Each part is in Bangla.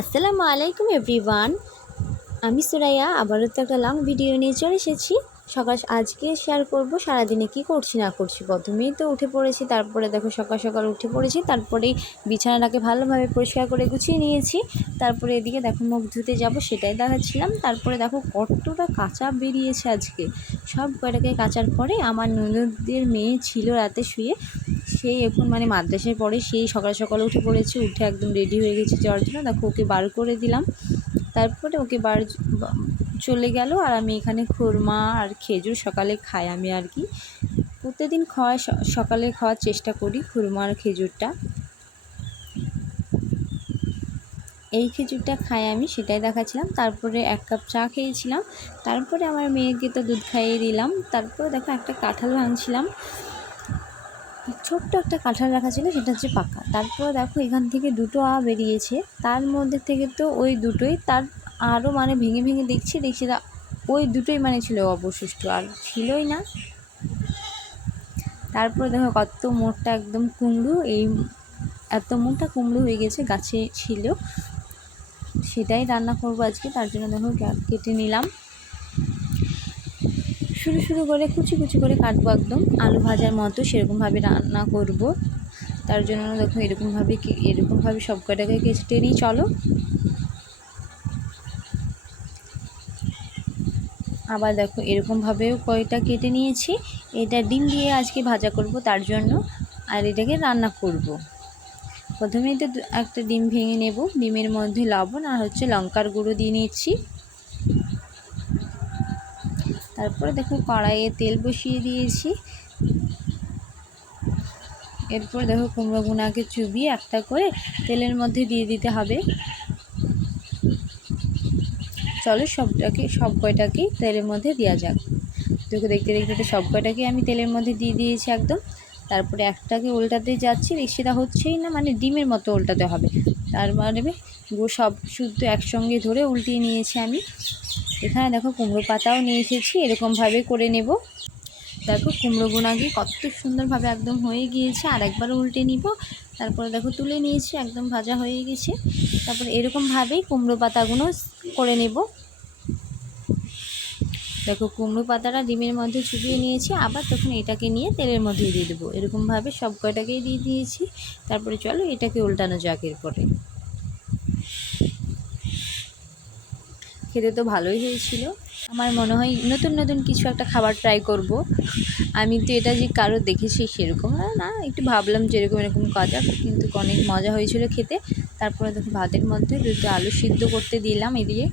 আসসালামু আলাইকুম এভরিওয়ান। আমি সুরাইয়া আবারও তো একটা লং ভিডিও নিয়ে চলে এসেছি। আজকে শেয়ার করব সারাদিনে কি করছি না করছি। প্রথমেই তো উঠে পড়েছি, তারপরে দেখো সকাল সকাল উঠে পড়েছি, তারপরেই বিছানাটাকে ভালোভাবে পরিষ্কার করে গুছিয়ে নিয়েছি। তারপরে এদিকে দেখো মুখ ধুতে যাব, সেটাই দেখাচ্ছিলাম। তারপরে দেখো কতটা কাঁচা বেরিয়েছে আজকে। সব কয়টাকে কাচার পরে আমার ননদের মেয়ে ছিল রাতে শুয়ে, সেই এখন মাদ্রাসায় পড়ে, সেই সকাল সকাল উঠে পড়েছে, উঠে একদম রেডি হয়ে গেছে যাওয়ার জন্য। দেখো ওকে বার করে দিলাম, তারপরে ওকে চলে গেল। আর আমি এখানে খুরমা আর খেজুর সকালে খাই আমি, আর কি প্রতিদিন সকালে খাওয়ার চেষ্টা করি খুরমা আর খেজুরটা। এই খেজুরটা খাই আমি, সেটাই দেখাচ্ছিলাম। তারপরে 1 কাপ চা খেয়েছিলাম, তারপরে আমার মেয়েকে তো দুধ খাইয়ে দিলাম। তারপরে দেখো একটা কাঁঠাল ভাঙছিলাম, ছোট্ট একটা কাঁঠাল রাখা ছিল, সেটা হচ্ছে পাকা। তারপরে দেখো এখান থেকে 2টো বেরিয়েছে, তার মধ্যে থেকে তো ওই দুটোই, তার আরও ভেঙে ভেঙে দেখছি ওই দুটোই ছিল অবশিষ্ট, আর ছিলই না। তারপরে দেখো কত মোটা একদম কুমড়ো, এত মোটা কুমড়ো হয়ে গেছে, গাছে ছিল, সেটাই রান্না করবো আজকে। তার জন্য দেখো কেটে নিলাম, শুরু শুরু করে কুচি কুচি করে কাটবো, একদম আলু ভাজার মতো সেরকমভাবে রান্না করব। তার জন্য দেখো এরকমভাবে সব কটাকে কেটে নিই। চলো, আবার দেখো এরকমভাবেও কয়টা কেটে নিয়েছি। এটা ডিম দিয়ে আজকে ভাজা করব তার জন্য, আর এটাকে রান্না করব। প্রথমেই তো একটা ডিম ভেঙে নেব, ডিমের মধ্যে লবণ আর লঙ্কার গুঁড়ো দিয়ে নিচ্ছি। তারপরে দেখো কড়াইয়ে তেল বসিয়ে দিয়েছি। এরপর দেখো কুমড়োগুনাকে চুবিয়ে একটা করে তেলের মধ্যে দিয়ে দিতে হবে। চলো সব কয়টাকেই তেলের মধ্যে দেওয়া যাক। দেখো দেখতে দেখতে সব কয়টাকে আমি তেলের মধ্যে দিয়ে দিয়েছি একদম। তারপরে একটাকে উল্টাতে যাচ্ছি, সেটা হচ্ছেই না, ডিমের মতো উল্টাতে হবে। তার সব শুদ্ধ একসঙ্গে ধরে উল্টিয়ে নিয়েছি আমি। এখানে দেখো কুমড়ো পাতাও নিয়ে এসেছি, এরকমভাবে করে নেব। দেখো কুমড়োগুনাকে কত সুন্দরভাবে একদম হয়ে গিয়েছে, আর একবার উল্টে নিব। তারপরে দেখো তুলে নিয়েছি, একদম ভাজা হয়ে গেছে। তারপরে এরকমভাবেই কুমড়ো পাতাগুলো করে নেব। দেখো কুমড়ো পাতাটা ডিমের মধ্যে চুবিয়ে নিয়েছি, আবার তখন এটাকে নিয়ে তেলের মধ্যে দিয়ে দেবো। এরকমভাবে সব কয়টাকেই দিয়ে দিয়েছি। তারপরে চলো এটাকে উল্টানো যাক। এরপরে খেতে তো ভালোই হয়েছিল। আমার মনে হয় নতুন নতুন কিছু একটা খাবার ট্রাই করব। আমি তো এটা যে কারো দেখেছি সেরকম না, একটু ভাবলাম যে এরকম কাজা, কিন্তু অনেক মজা হয়েছিল খেতে। তারপরে দেখো ভাতের মধ্যে 2টো আলু সিদ্ধ করতে দিলাম এদিকে,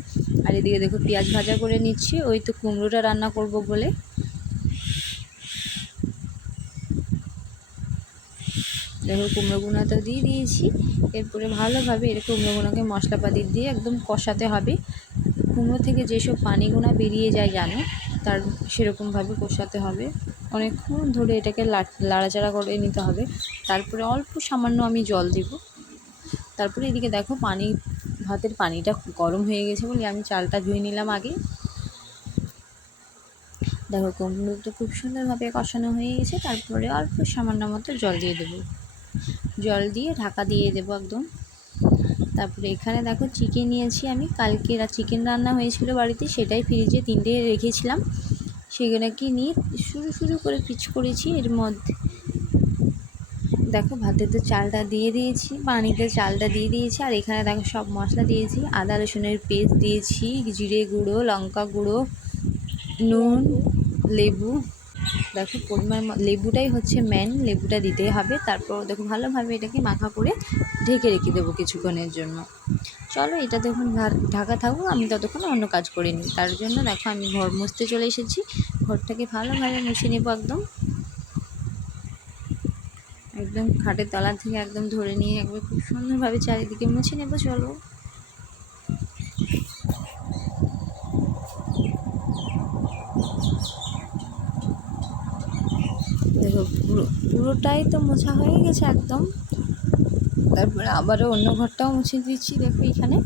আর এদিকে দেখো পেঁয়াজ ভাজা করে নিচ্ছি, ওই তো কুমড়োটা রান্না করব বলে। দেখো কুমড়োগুনাটা দিয়ে দিয়েছি। এরপরে ভালোভাবে কুমড়োগুনাকে মশলাপাতি দিয়ে একদম কষাতে হবে। কুমড়ো থেকে যেসব পানিগুনা বেরিয়ে যায় জানো, তার সেরকমভাবে কষাতে হবে। অনেকক্ষণ ধরে এটাকে লাড়াচাড়া করে নিতে হবে। তারপরে অল্প সামান্য আমি জল দেব। তারপরে এদিকে দেখো ভাতের পানিটা গরম হয়ে গেছে বলে আমি চালটা ধুয়ে নিলাম আগে। দেখো কুমড়োটা খুব সুন্দরভাবে কষানো হয়ে গেছে। তারপরে অল্প সামান্য মতো জল দিয়ে দেবো, জল দিয়ে ঢাকা দিয়ে দেবো একদম। তারপরে এখানে দেখো চিকেন নিয়েছি আমি, কালকে চিকেন রান্না হয়েছিল বাড়িতে, সেটাই ফ্রিজে 3টে রেখেছিলাম। সেগুলোকে নিয়ে শুরু শুরু করে পিচ করেছি। এর মধ্যে দেখো ভাতেতে চালটা দিয়ে দিয়েছি, পানিতে চালটা দিয়ে দিয়েছি, আর এখানে দেখো সব মশলা দিয়েছি। আদা রসুনের পেস্ট দিয়েছি, জিরে গুঁড়ো, লঙ্কা গুঁড়ো, নুন, লেবু। দেখো লেবুটাই হচ্ছে মেন, লেবুটা দিতেই হবে। তারপর দেখো ভালোভাবে এটাকে মাখা করে ঢেকে রেখে দেবো কিছুক্ষণের জন্য। চলো এটা দেখুন ঢাকা থাকুক, আমি ততক্ষণ অন্য কাজ করে নিই। তার জন্য দেখো আমি ঘর মুছতে চলে এসেছি, ঘরটাকে ভালোভাবে মুছে নেবো একদম খাটের তলা থেকে একদম ধরে নিয়ে একবার খুব সুন্দরভাবে চারিদিকে মুছে নেবো। চলো দেখো পুরোটাই তো মোছা হয়ে গেছে একদম। তারপরে আবারও অন্য ঘরটাও মুছে দিচ্ছি। দেখো এখানে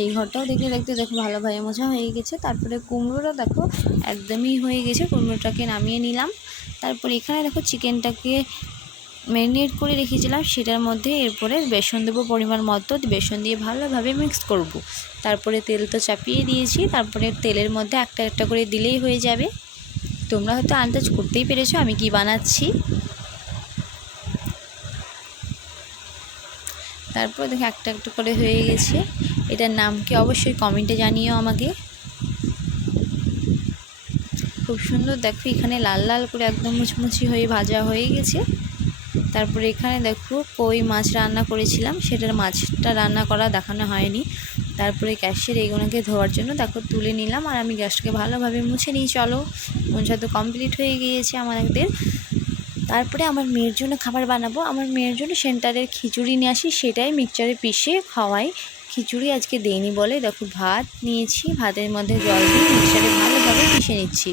এই ঘরটাও দেখতে দেখতে দেখো ভালোভাবে মোছা হয়ে গেছে। তারপরে কুমড়োটা দেখো একদমই হয়ে গেছে, কুমড়োটাকে নামিয়ে নিলাম। তারপর এখানে দেখো চিকেনটাকে ম্যারিনেট করে রেখেছিলাম, সেটার মধ্যে এরপরে বেসন দেবো পরিমাণ মতো। বেসন দিয়ে ভালোভাবে মিক্স করব। তারপরে তেল তো চাপিয়ে দিয়েছি, তারপরে তেলের মধ্যে একটা একটা করে দিলেই হয়ে যাবে। তোমরা হয়তো আন্দাজ করতেই পেরেছো আমি কি বানাচ্ছি। তারপর দেখো একটা একটা করে হয়ে গেছে। এটার নাম কি অবশ্যই কমেন্টে জানিও আমাকে। খুব সুন্দর দেখো এখানে লাল লাল করে একদম মুচমুচি হয়ে ভাজা হয়ে গেছে। তারপরে এখানে দেখো কই মাছ রান্না করেছিলাম, সেটার মাছটা রান্না করা দেখানো হয়নি। তারপরে গ্যাসের এগুলোকে ধোয়ার জন্য দেখো তুলে নিলাম, আর আমি গ্যাসটাকে ভালোভাবে মুছে নিই। চলো, মোছা তো কমপ্লিট হয়ে গিয়েছে আমাদের। তারপরে আমার মেয়ের জন্য খাবার বানাবো। আমার মেয়ের জন্য সেন্টারের খিচুড়ি নিয়ে আসি, সেটাই মিক্সচারে পিষে খাওয়াই। খিচুড়ি আজকে দেইনি বলে দেখো ভাত নিয়েছি, ভাতের মধ্যে জল দিয়ে মিক্সচারে ভালোভাবে পিষে নিচ্ছি।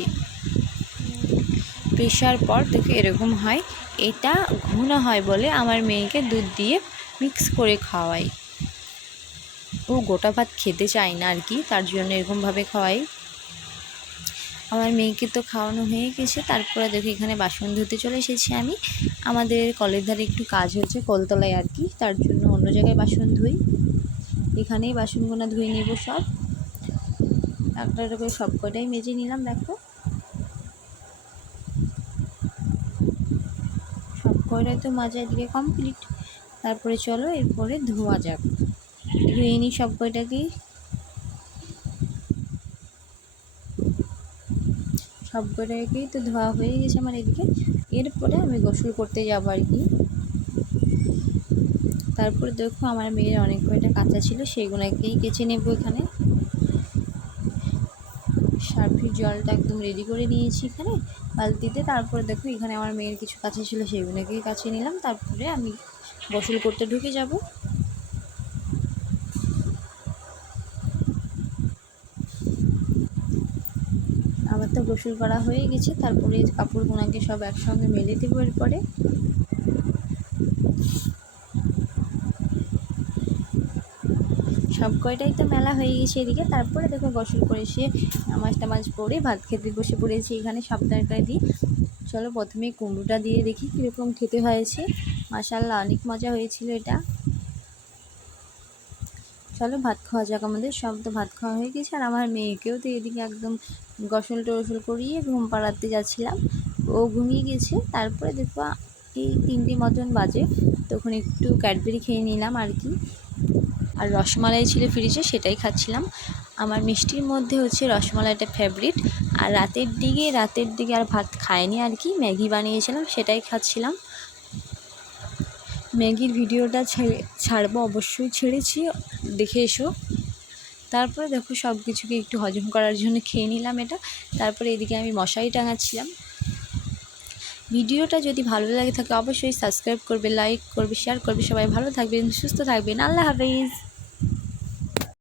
পেশার পর দেখো এরকম হয়। এটা ঘন হয় বলে আমার মেয়েকে দুধ দিয়ে মিক্স করে খাওয়াই। ও গোটা ভাত খেতে চায় না আর কি, তার জন্য এরকমভাবে খাওয়াই। আমার মেয়েকে তো খাওয়ানো হয়ে গেছে। তারপরে দেখো এখানে বাসন ধুতে চলে এসেছি আমি। আমাদের কলের ধারে একটু কাজ হয়েছে কলতলায় আর কি, তার জন্য অন্য জায়গায় বাসন ধুই। এখানেই বাসনগুলো ধুয়ে নেব সব, একটা একটা করে সব কটাই মেজে নিলাম। দেখো সব কটাই তো মাজা দিকে কমপ্লিট। তারপরে চলো এরপরে ধোয়া যাক, ধুয়ে নিই সব কয়টাকেই। সব কটাকেই তো ধোয়া হয়ে গেছে আমার এদিকে। এরপরে আমি গোসল করতে যাবো আর কি। তারপরে দেখো আমার মেয়ের অনেক কয়টা কাঁচা ছিল, সেগুলোকেই কেচে নেবো এখানে। সার্ফের জলটা একদম রেডি করে নিয়েছি এখানে বালতিতে। তারপরে দেখো এখানে আমার মেয়ের কিছু কাঁচা ছিল, সেগুলোকেই কাছে নিলাম। তারপরে আমি গোসল করতে ঢুকে যাব। আমার তো গোসল করা হয়ে গেছে। তারপরে কাপড়গুলোকে সব একসঙ্গে মেলে দেবো। এরপরে সব কয়টাই তো মেলা হয়ে গেছে এদিকে। তারপরে দেখো গোসল করে এসে নামাজ টামাজ পড়ে ভাত খেতে বসে পড়েছি এখানে সব তরকারি দিয়ে। চলো প্রথমে কুমড়োটা দিয়ে দেখি কীরকম খেতে হয়েছে। মাশাআল্লাহ অনেক মজা হয়েছিল এটা। চলো ভাত খাওয়া যাক আমাদের। সব তো ভাত খাওয়া হয়ে গেছে, আর আমার মেয়েকেও তো এদিকে একদম গোসল টোসল করিয়ে ঘুম পাড়াতে যাচ্ছিলাম, ও ঘুমিয়ে গেছে। তারপরে দেখো এই 3টে মতন বাজে, তখন একটু ক্যাডবেরি খেয়ে নিলাম আর কি। আর রসমালাই ছিল ফ্রিজে, সেটাই খাচ্ছিলাম। আমার মিষ্টির মধ্যে হচ্ছে রসমালাইটা ফেভারিট। আর রাতের দিকে আর ভাত খাইনি আর কি, ম্যাগি বানিয়েছিলাম সেটাই খাচ্ছিলাম। ম্যাগির ভিডিওটা ছাড়বো, অবশ্যই ছেড়েছি, দেখে এসো। তারপরে দেখো সব কিছুকে একটু হজম করার জন্য খেয়ে নিলাম এটা। তারপরে এদিকে আমি মশারি টাঙাচ্ছিলাম। ভিডিওটা যদি ভালো লাগে থাকে অবশ্যই সাবস্ক্রাইব করবে, লাইক করবে, শেয়ার করবে। সবাই ভালো থাকবেন, সুস্থ থাকবেন। আল্লাহ হাফেজ।